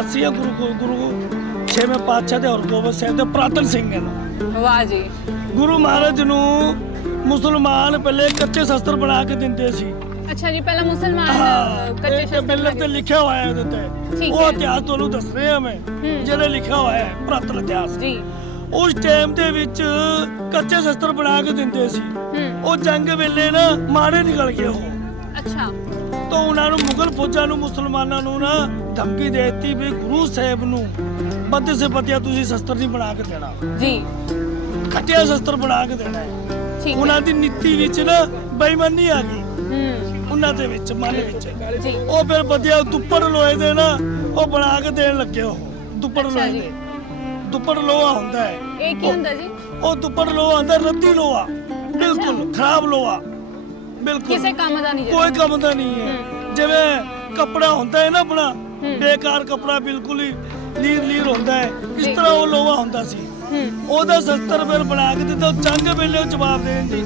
ਅਸੀਂ ਆ ਗੁਰੂ ਗੋ- ਗੁਰੂ ਛੇਵੇਂ ਪਾਤਸ਼ਾਹ ਦੇ ਹਰਗੋਬਿੰਦ ਸਾਹਿਬ ਦੇ ਪ੍ਰਾਤਨ ਸਿੰਘ ਹਨ ਵਾਹ ਜੀ। ਗੁਰੂ ਮਹਾਰਾਜ ਨੂੰ ਮੁਸਲਮਾਨ ਪਹਿਲੇ ਕੱਚੇ ਸ਼ਸਤਰ ਬਣਾ ਕੇ ਦਿੰਦੇ ਸੀ। ਅੱਛਾ ਜੀ ਪਹਿਲਾਂ ਮੁਸਲਮਾਨ ਹਾਂ ਅ, ਕੱਚੇ ਇਹ ਤੇ ਸ਼ਸਤਰ ਬਿੱਲਰ ਤੇ ਲਿਖਿਆ ਹੋਇਆ ਹੈ ਉਹਦੇ ਤੇ। ਠੀਕ ਉਹ ਹੈ। ਇਤਿਹਾਸ ਤੁਹਾਨੂੰ ਦੱਸ ਰਿਹਾ ਮੈਂ ਹੂੰ। ਜਿਹੜੇ ਲਿਖਿਆ ਹੋਇਆ ਹੈ ਪ੍ਰਾਤਨ ਇਤਿਹਾਸ। ਜੀ। ਉਸ ਟਾਈਮ ਦੇ ਵਿੱਚ ਕੱਚੇ ਸ਼ਸਤਰ ਬਣਾ ਕੇ ਦਿੰਦੇ ਸੀ। ਹੂੰ। ਉਹ ਜੰਗ ਵੇਲੇ ਨਾ ਮਾੜੇ ਨਿਕਲ ਗਏ ਉਹ। ਅੱਛਾ। ਤਾਂ ਉਹਨਾਂ ਨੂੰ ਮੁਗਲ ਫੌਜਾਂ ਨੂੰ ਮੁਸਲਮਾਨਾਂ ਨੂੰ ਨਾ ਧਮਕੀ ਦੇ ਦਿੱਤੀ ਵੀ ਗੁਰੂ ਸਾਹਿਬ ਨੂੰ ਬੱਦੇ ਸੇ ਬੱਦਿਆ ਤੁਸੀਂ ਸ਼ਸਤਰ ਨਹੀਂ ਬਣਾ ਕੇ ਦੇਣਾ। ਜੀ। ਖੱਟਿਆ ਸ਼ਸਤਰ ਬਣਾ ਕੇ ਦੇਣਾ ਹੈ। ਠੀਕ ਹੈ। ਉਹਨਾਂ ਦੀ ਨੀਤੀ ਵਿੱਚ ਨਾ ਬੇਈਮਾਨੀ ਆ ਗਈ। ਹੂੰ। ਉਹਨਾਂ ਦੇ ਵਿੱਚ ਮਨ ਵਿੱਚ। ਜੀ। ਉਹ ਫਿਰ ਬੱਦਿਆ ਦੁੱਪੜ ਲੋਹੇ ਦੇ ਨਾ ਉਹ ਬਣਾ ਕੇ ਦੇਣ ਲੱਗੇ ਉਹ। ਦੁੱਪੜ ਅੱਛਾ ਜੀ। ਦੇ। ਦੁੱਪੜ ਲੋਹਾ ਹੁੰਦਾ ਹੈ। ਇਹ ਕੀ ਹੁੰਦਾ ਜੀ? ਉਹ ਦੁੱਪੜ ਲੋਹਾ ਹੁੰਦਾ ਰੱਦੀ ਲੋਹਾ। ਬਿਲਕੁਲ ਖਰਾਬ ਲੋਹਾ। ਬਿਲਕੁਲ। ਕਿਸੇ ਕੰਮ ਦਾ ਨਹੀਂ ਕੋਈ ਕੰਮ ਦਾ ਨਹੀਂ ਹੈ। ਜਿਵੇਂ ਕੱਪੜਾ ਹੁੰਦਾ ਹੈ ਨਾ ਆਪਣਾ ਬੇਕਾਰ ਕੱਪੜਾ ਬਿਲਕੁਲ ਹੀ ਲੀਰ ਲੀਰ ਹੁੰਦਾ ਹੈ। ਇਸ ਜੀ। ਤਰ੍ਹਾਂ ਉਹ ਲੋਹਾ ਹੁੰਦਾ ਸੀ। ਹੂੰ। ਉਹਦਾ ਸ਼ਸਤਰ ਫਿਰ ਬਣਾ ਕੇ ਦਿੱਤਾ ਉਹ ਜੰਗ ਵੇਲੇ ਉਹ ਜਵਾਬ ਦੇਣ ਦੀ।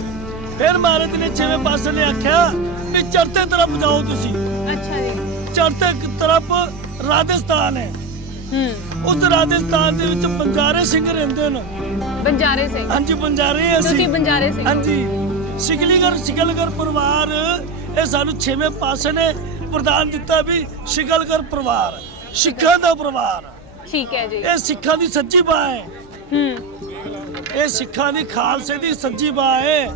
ਫਿਰ ਮਹਾਰਾਜ ਨੇ ਛੇਵੇਂ ਪਾਸੇ ਨੇ ਆਖਿਆ ਵੀ ਚੜ੍ਹਤੇ ਤਰਫ ਜਾਓ ਤੁਸੀਂ। ਅੱਛਾ ਜੀ। ਚੜ੍ਹਤੇ ਤਰਫ ਰਾਜਸਥਾਨ ਹੈ। ਹੂੰ। ਉਸ ਰਾਜਸਥਾਨ ਦੇ ਵਿੱਚ ਬੰਜਾਰੇ ਸਿੰਘ ਰਹਿੰਦੇ ਨੇ। ਬੰਜਾਰੇ ਸਿੰਘ। ਹਾਂਜੀ ਬੰਜਾਰੇ ਤੁਸੀਂ ਅਸੀਂ। ਬੰਜਾਰੇ ਸਿੰਘ ਹਾਂਜੀ। ਸ਼ਿਕਲੀਗਰ ਸ਼ਿਕਲਗਰ ਪਰਿਵਾਰ। ਇਹ ਸਾਨੂੰ ਛੇਵੇਂ ਪਾਸੇ ਨੇ ਪ੍ਰਦਾਨ ਦਿੱਤਾ ਵੀ ਸ਼ਿਕਲਗਰ ਪਰਿਵਾਰ ਸਿੱਖਾਂ ਦਾ ਪਰਿਵਾਰ। ਠੀਕ ਹੈ ਜੀ। ਇਹ ਸਿੱਖਾਂ ਦੀ ਸੱਚੀ ਬਾਹ ਹੈ। ਹੂੰ। ਇਹ ਸਿੱਖਾਂ ਦੀ ਖਾਲਸੇ ਦੀ ਸੱਚੀ ਬਾਹ ਹੈ।